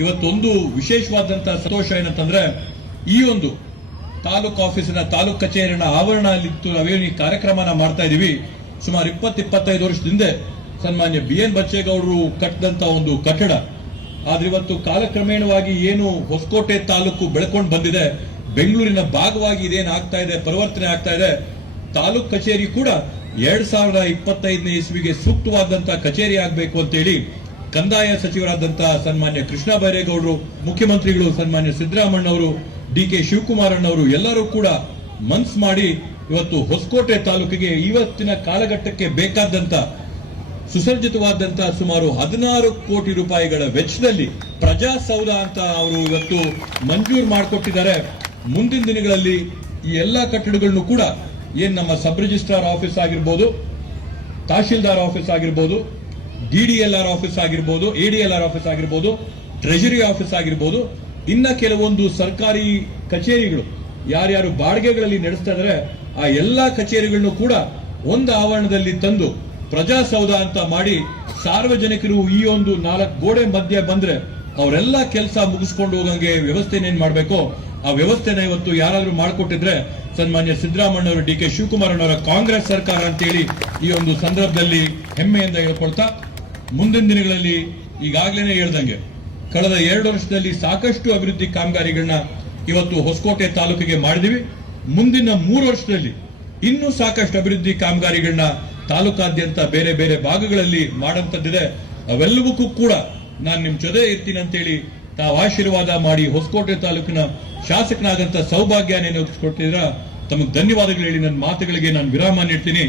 ಇವತ್ತೊಂದು ವಿಶೇಷವಾದಂತಹ ಸಂತೋಷ ಏನಂತಂದ್ರೆ ಈ ಒಂದು ತಾಲೂಕು ಆಫೀಸಿನ ತಾಲೂಕು ಕಚೇರಿನ ಆವರಣದಲ್ಲಿತ್ತು ನಾವೇನು ಈ ಕಾರ್ಯಕ್ರಮನ ಮಾಡ್ತಾ ಇದೀವಿ. ಸುಮಾರು 20-25 ವರ್ಷದಿಂದ ಸನ್ಮಾನ್ಯ BN ಬಚ್ಚೇಗೌಡರು ಕಟ್ಟಿದಂತ ಒಂದು ಕಟ್ಟಡ. ಆದ್ರೆ ಇವತ್ತು ಕಾಲಕ್ರಮೇಣವಾಗಿ ಏನು ಹೊಸಕೋಟೆ ತಾಲೂಕು ಬೆಳ್ಕೊಂಡು ಬಂದಿದೆ, ಬೆಂಗಳೂರಿನ ಭಾಗವಾಗಿ ಇದೇನು ಆಗ್ತಾ ಇದೆ, ಪರಿವರ್ತನೆ ಆಗ್ತಾ ಇದೆ. ತಾಲೂಕು ಕಚೇರಿ ಕೂಡ 2025ನೇ ಇಸ್ವಿಗೆ ಸೂಕ್ತವಾದಂತಹ ಕಚೇರಿ ಆಗಬೇಕು ಅಂತೇಳಿ ಕಂದಾಯ ಸಚಿವರಾದಂತಹ ಸನ್ಮಾನ್ಯ ಕೃಷ್ಣ ಬೈರೇಗೌಡರು, ಮುಖ್ಯಮಂತ್ರಿಗಳು ಸನ್ಮಾನ್ಯ ಸಿದ್ದರಾಮಣ್ಣವರು, DK ಶಿವಕುಮಾರಣ್ಣವರು ಎಲ್ಲರೂ ಕೂಡ ಮನ್ಸು ಮಾಡಿ ಇವತ್ತು ಹೊಸಕೋಟೆ ತಾಲೂಕಿಗೆ ಇವತ್ತಿನ ಕಾಲಘಟ್ಟಕ್ಕೆ ಬೇಕಾದಂತ ಸುಸಜ್ಜಿತವಾದಂತಹ ಸುಮಾರು 16 ಕೋಟಿ ರೂಪಾಯಿಗಳ ವೆಚ್ಚದಲ್ಲಿ ಪ್ರಜಾಸೌಧ ಅಂತ ಅವರು ಇವತ್ತು ಮಂಜೂರು ಮಾಡಿಕೊಟ್ಟಿದ್ದಾರೆ. ಮುಂದಿನ ದಿನಗಳಲ್ಲಿ ಈ ಎಲ್ಲಾ ಕಟ್ಟಡಗಳನ್ನು ಕೂಡ ಏನ್ ನಮ್ಮ ಸಬ್ ರಿಜಿಸ್ಟ್ರಾರ್ ಆಫೀಸ್ ಆಗಿರ್ಬೋದು, ತಹಶೀಲ್ದಾರ್ ಆಫೀಸ್ ಆಗಿರ್ಬೋದು, DDLR ಆಫೀಸ್ ಆಗಿರ್ಬೋದು, ADLR ಆಫೀಸ್ ಆಗಿರ್ಬೋದು, ಟ್ರೆಜರಿ ಆಫೀಸ್ ಆಗಿರ್ಬೋದು, ಇನ್ನ ಕೆಲವೊಂದು ಸರ್ಕಾರಿ ಕಚೇರಿಗಳು ಯಾರ್ಯಾರು ಬಾಡಿಗೆಗಳಲ್ಲಿ ನಡೆಸ್ತಾ ಇದ್ದಾರೆ ಆ ಎಲ್ಲಾ ಕಚೇರಿಗಳನ್ನು ಕೂಡ ಒಂದು ಆವರಣದಲ್ಲಿ ತಂದು ಪ್ರಜಾಸೌಧ ಅಂತ ಮಾಡಿ ಸಾರ್ವಜನಿಕರು ಈ ಒಂದು 4 ಗೋಡೆ ಮಧ್ಯೆ ಬಂದ್ರೆ ಅವರೆಲ್ಲ ಕೆಲಸ ಮುಗಿಸ್ಕೊಂಡು ಹೋಗಂಗೆ ವ್ಯವಸ್ಥೆನೇನ್ ಮಾಡಬೇಕು ಆ ವ್ಯವಸ್ಥೆನ ಇವತ್ತು ಯಾರಾದ್ರೂ ಮಾಡಿಕೊಟ್ಟಿದ್ರೆ ಸನ್ಮಾನ್ಯ ಸಿದ್ದರಾಮಣ್ಣವರು, DK ಶಿವಕುಮಾರಣ್ಣವರ ಕಾಂಗ್ರೆಸ್ ಸರ್ಕಾರ ಅಂತೇಳಿ ಈ ಒಂದು ಸಂದರ್ಭದಲ್ಲಿ ಹೆಮ್ಮೆಯಿಂದ ಹೇಳ್ಕೊಳ್ತಾ, ಮುಂದಿನ ದಿನಗಳಲ್ಲಿ ಈಗಾಗಲೇ ಹೇಳ್ದಂಗೆ ಕಳೆದ 2 ವರ್ಷದಲ್ಲಿ ಸಾಕಷ್ಟು ಅಭಿವೃದ್ಧಿ ಕಾಮಗಾರಿಗಳನ್ನ ಇವತ್ತು ಹೊಸಕೋಟೆ ತಾಲೂಕಿಗೆ ಮಾಡಿದಿವಿ. ಮುಂದಿನ 3 ವರ್ಷದಲ್ಲಿ ಇನ್ನೂ ಸಾಕಷ್ಟು ಅಭಿವೃದ್ಧಿ ಕಾಮಗಾರಿಗಳನ್ನ ತಾಲೂಕಾದ್ಯಂತ ಬೇರೆ ಬೇರೆ ಭಾಗಗಳಲ್ಲಿ ಮಾಡಂತದ್ದಿದೆ. ಅವೆಲ್ಲವಕ್ಕೂ ಕೂಡ ನಾನು ನಿಮ್ ಜೊತೆ ಇರ್ತೀನಿ ಅಂತೇಳಿ ತಾವು ಆಶೀರ್ವಾದ ಮಾಡಿ ಹೊಸಕೋಟೆ ತಾಲೂಕಿನ ಶಾಸಕನಾದಂತ ಸೌಭಾಗ್ಯನೇನು ಕೊಟ್ಟಿದ್ರ ತಮಗೆ ಧನ್ಯವಾದಗಳು ಹೇಳಿ ನನ್ನ ಮಾತುಗಳಿಗೆ ನಾನು ವಿರಾಮ ನೀಡ್ತೀನಿ.